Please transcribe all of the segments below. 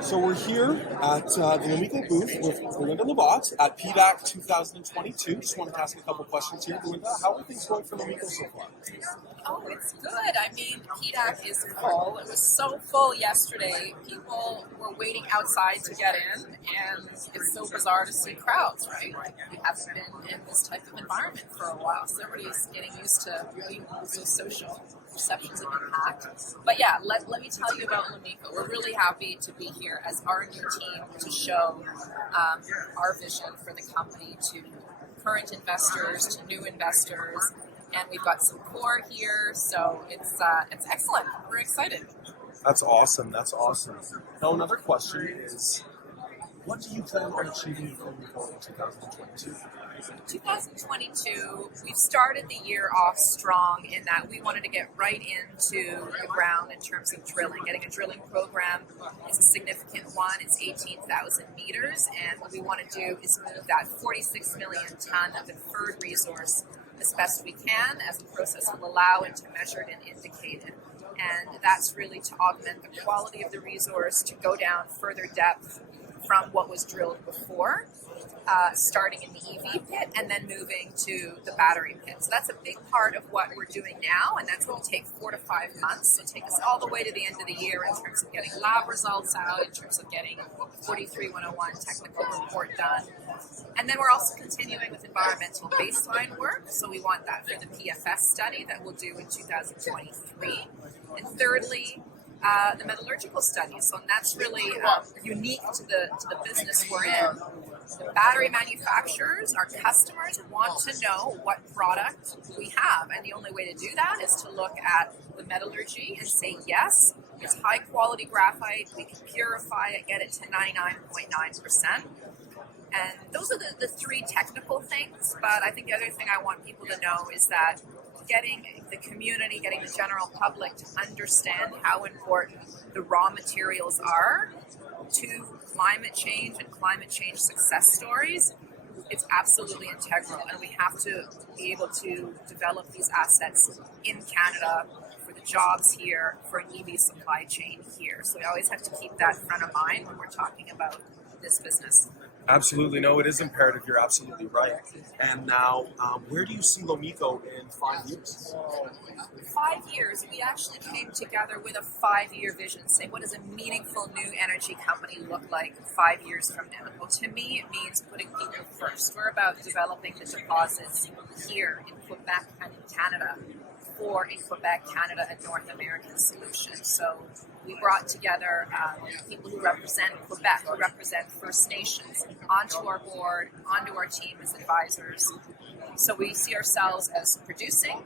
So we're here at the Lomiko booth with Belinda Labatte at PDAC 2022. Just wanted to ask a couple questions here. Belinda, how are things going for Lomiko so far? Oh, it's good. I mean, PDAC is full. It was so full yesterday. People were waiting outside to get in, and it's so bizarre to see crowds, right? We haven't been in this type of environment for a while, so everybody's getting used to being so social. Perceptions have been hacked. But yeah, let me tell you about Lomiko. We're really happy to be here as our new team to show our vision for the company to current investors, to new investors. And we've got some core here, so it's excellent. We're excited. That's awesome. That's awesome. Now, another question is, what do you plan on achieving in Lomiko in 2022? 2022, we've started the year off strong in that we wanted to get right into the ground in terms of drilling. Getting a drilling program is a significant one. It's 18,000 meters, and what we want to do is move that 46 million ton of inferred resource as best we can, as the process will allow, into measured and indicated. And that's really to augment the quality of the resource, to go down further depth from what was drilled before, starting in the EV pit and then moving to the battery pit. So that's a big part of what we're doing now, and that's going to take 4 to 5 months. So take us all the way to the end of the year in terms of getting lab results out, in terms of getting 43101 technical report done. And then we're also continuing with environmental baseline work. So we want that for the PFS study that we'll do in 2023. And thirdly, the metallurgical studies. So that's really unique to the business we're in. The battery manufacturers, our customers, want to know what product we have. And the only way to do that is to look at the metallurgy and say, yes, it's high quality graphite, we can purify it, get it to 99.9%. And those are the three technical things. But I think the other thing I want people to know is that getting the community, getting the general public to understand how important the raw materials are to climate change and climate change success stories, it's absolutely integral. And we have to be able to develop these assets in Canada for the jobs here, for an EV supply chain here. So we always have to keep that front of mind when we're talking about this business. Absolutely. No, it is imperative. You're absolutely right. And now, where do you see Lomiko in 5 years? 5 years, we actually came together with a 5-year vision, saying what does a meaningful new energy company look like 5 years from now? Well, to me, it means putting people first. We're about developing the deposits here in Quebec and in Canada for a Quebec, Canada, and North American solution. So we brought together people who represent Quebec, who represent First Nations, onto our board, onto our team as advisors. So we see ourselves as producing.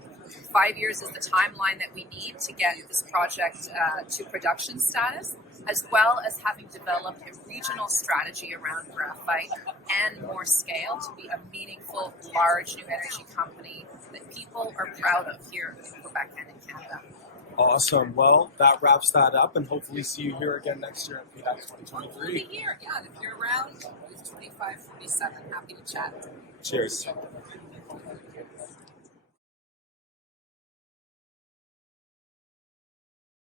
5 years is the timeline that we need to get this project to production status, as well as having developed a regional strategy around graphite and more scale to be a meaningful, large new energy company that people are proud of here in Quebec and in Canada. Awesome. Well, that wraps that up, and hopefully see you here again next year at PDAC 2023. We'll be here, yeah. If you're around, it's 2547. Happy to chat. Cheers.